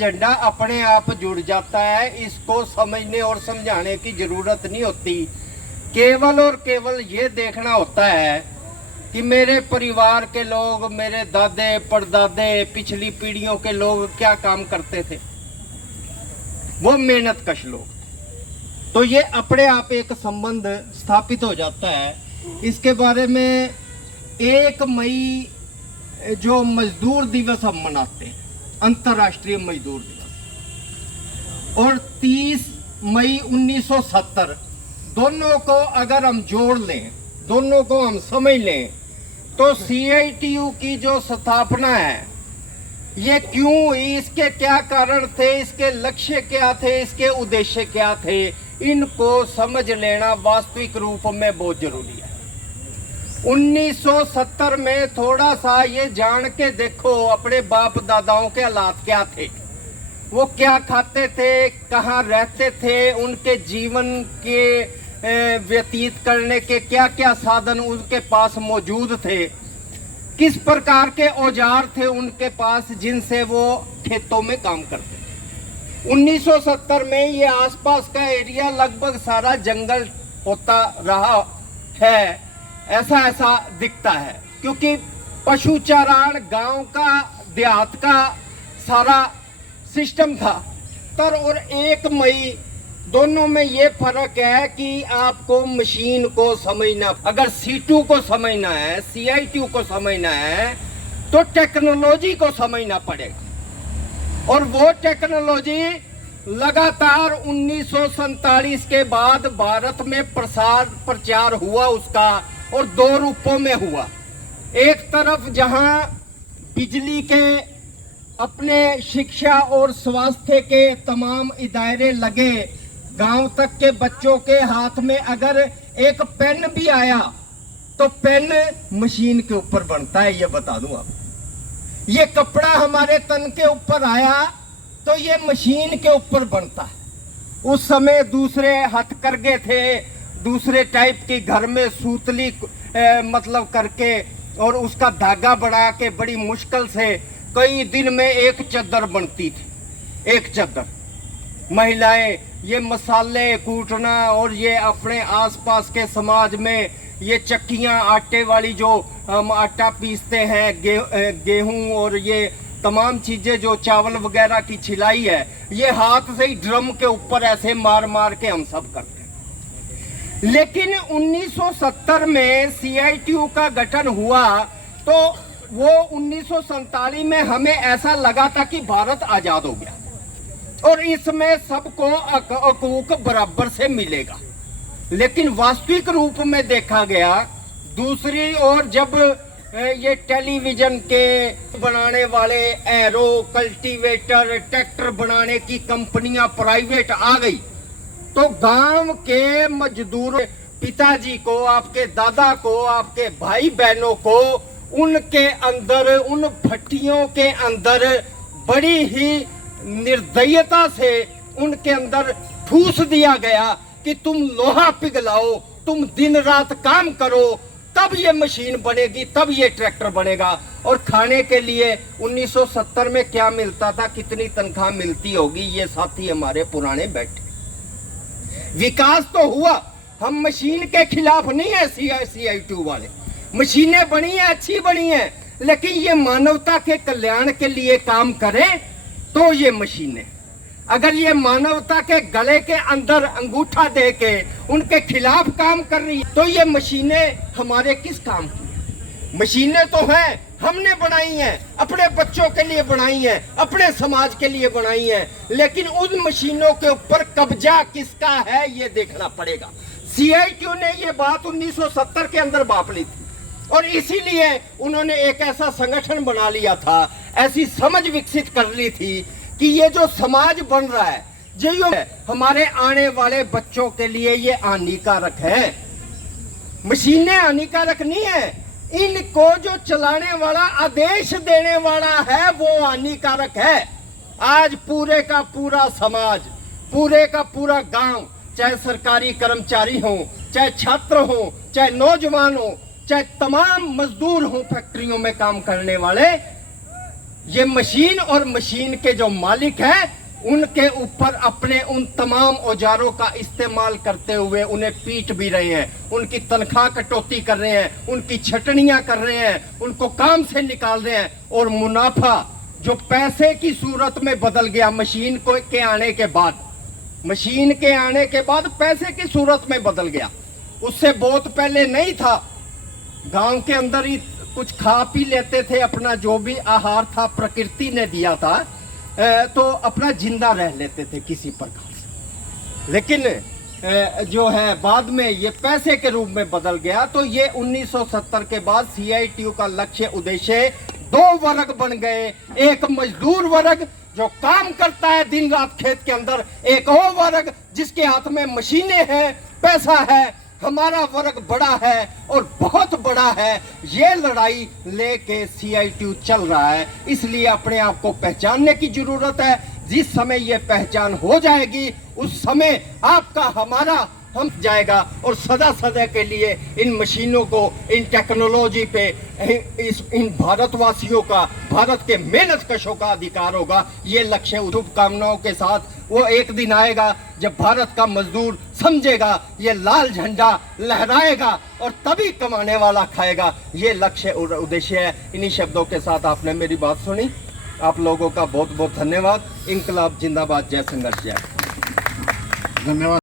झंडा अपने आप जुड़ जाता है। इसको समझने और समझाने की जरूरत नहीं होती। केवल और केवल ये देखना होता है कि मेरे परिवार के लोग, मेरे दादे परदादे, पिछली पीढ़ियों के लोग क्या काम करते थे, वो मेहनत कश लोग। तो ये अपने आप एक संबंध स्थापित हो जाता है। इसके बारे में 1 मई जो मजदूर दिवस हम मनाते हैं, अंतर्राष्ट्रीय मजदूर दिवस, और 30 मई 1970, दोनों को अगर हम जोड़ लें, दोनों को हम समझ लें, तो CITU की जो स्थापना है ये क्यों हुई, इसके क्या कारण थे, इसके लक्ष्य क्या थे, इसके उद्देश्य क्या थे, इनको समझ लेना वास्तविक रूप में बहुत जरूरी है। 1970 में थोड़ा सा ये जान के देखो अपने बाप दादाओं के हालात क्या थे, वो क्या खाते थे, कहाँ रहते थे, उनके जीवन के व्यतीत करने के क्या क्या साधन उनके पास मौजूद थे, किस प्रकार के औजार थे उनके पास जिनसे वो खेतों में काम करते थे। 1970 में ये आसपास का एरिया लगभग सारा जंगल होता रहा है, ऐसा दिखता है, क्योंकि पशु चारण गांव का, देहात का सारा सिस्टम था। और 1 मई दोनों में ये फर्क है कि आपको मशीन को समझना, अगर C2 को समझना है, CITU को समझना है, तो टेक्नोलॉजी को समझना पड़ेगा। और वो टेक्नोलॉजी लगातार 1947 के बाद भारत में प्रचार हुआ उसका, और 2 रूपों में हुआ। एक तरफ जहां बिजली के अपने शिक्षा और स्वास्थ्य के तमाम इदारे लगे, गांव तक के बच्चों के हाथ में अगर एक पेन भी आया तो पेन मशीन के ऊपर बनता है, ये बता दूं आप। ये कपड़ा हमारे तन के ऊपर आया तो ये मशीन के ऊपर बनता है। उस समय दूसरे हथकरघे थे, दूसरे टाइप की, घर में सूतली मतलब करके और उसका धागा बढ़ा के बड़ी मुश्किल से कई दिन में एक चादर बनती थी, एक चादर। महिलाएं ये मसाले कूटना और ये अपने आसपास के समाज में ये चक्कियां आटे वाली जो हम आटा पीसते हैं, गेहूं और ये तमाम चीजें जो चावल वगैरह की छिलाई है, ये हाथ से ही ड्रम के ऊपर ऐसे मार मार के हम सब करते हैं। लेकिन 1970 में CITU का गठन हुआ तो वो 1947 में हमें ऐसा लगा था कि भारत आजाद हो गया और इसमें सबको हकूक बराबर से मिलेगा। लेकिन वास्तविक रूप में देखा गया, दूसरी ओर जब ये टेलीविजन के बनाने वाले, एरो, कल्टीवेटर, ट्रैक्टर बनाने की कंपनियां प्राइवेट आ गई, तो गांव के मजदूर पिताजी को, आपके दादा को, आपके भाई बहनों को, उनके अंदर, उन भट्टियों के अंदर बड़ी ही निर्दयता से उनके अंदर ठूस दिया गया कि तुम लोहा पिघलाओ, तुम दिन रात काम करो, तब ये मशीन बनेगी, तब ये ट्रैक्टर बनेगा। और खाने के लिए 1970 में क्या मिलता था, कितनी तनख्वाह मिलती होगी, ये साथी हमारे पुराने बैठे। विकास तो हुआ, हम मशीन के खिलाफ नहीं है CITU वाले, मशीनें बनी है, अच्छी बनी है, लेकिन ये मानवता के कल्याण के लिए काम करें तो ये मशीनें, अगर ये मानवता के गले के अंदर अंगूठा दे के उनके खिलाफ काम कर रही है, तो ये मशीनें हमारे किस काम की है? मशीनें तो हैं, हमने बनाई हैं, अपने बच्चों के लिए बनाई हैं, अपने समाज के लिए बनाई हैं, लेकिन उन मशीनों के ऊपर कब्जा किसका है ये देखना पड़ेगा। CITU ने ये बात 1970 के अंदर बाप ली थी और इसीलिए उन्होंने एक ऐसा संगठन बना लिया था, ऐसी समझ विकसित कर ली थी कि ये जो समाज बन रहा है, जो हमारे आने वाले बच्चों के लिए ये हानिकारक है। मशीनें हानिकारक नहीं है, इनको जो चलाने वाला, आदेश देने वाला है वो हानिकारक है। आज पूरे का पूरा समाज, पूरे का पूरा गांव, चाहे सरकारी कर्मचारी हो, चाहे छात्र हो, चाहे नौजवान हो, चाहे तमाम मजदूर हो, फैक्ट्रियों में काम करने वाले, ये मशीन और मशीन के जो मालिक हैं उनके ऊपर अपने उन तमाम औजारों का इस्तेमाल करते हुए उन्हें पीट भी रहे हैं, उनकी तनख्वाह कटौती कर रहे हैं, उनकी छटनियां कर रहे हैं, उनको काम से निकाल रहे हैं। और मुनाफा जो पैसे की सूरत में बदल गया मशीन के आने के बाद, मशीन के आने के बाद पैसे की सूरत में बदल गया। उससे बहुत पहले नहीं था, गांव के अंदर ही कुछ खा पी लेते थे, अपना जो भी आहार था प्रकृति ने दिया था, तो अपना जिंदा रह लेते थे किसी प्रकार से। लेकिन जो है बाद में ये पैसे के रूप में बदल गया। तो ये 1970 के बाद CITU का लक्ष्य उद्देश्य दो वर्ग बन गए, एक मजदूर वर्ग जो काम करता है दिन रात खेत के अंदर, एक और वर्ग जिसके हाथ में मशीनें हैं, पैसा है। हमारा वर्ग बड़ा है और बहुत बड़ा है। ये लड़ाई लेके CITU चल रहा है, इसलिए अपने आप को पहचानने की जरूरत है। जिस समय ये पहचान हो जाएगी उस समय आपका हमारा हम जाएगा और सदा सदा के लिए इन मशीनों को, इन टेक्नोलॉजी पे इन भारतवासियों का, भारत के मेहनत कशों का अधिकार होगा। ये लक्ष्य शुभकामनाओं के साथ वो एक दिन आएगा जब भारत का मजदूर समझेगा, ये लाल झंडा लहराएगा और तभी कमाने वाला खाएगा। ये लक्ष्य और उद्देश्य है। इन्हीं शब्दों के साथ आपने मेरी बात सुनी। आप लोगों का बहुत बहुत धन्यवाद। इंकलाब जिंदाबाद, जय संघर्ष, जय। धन्यवाद।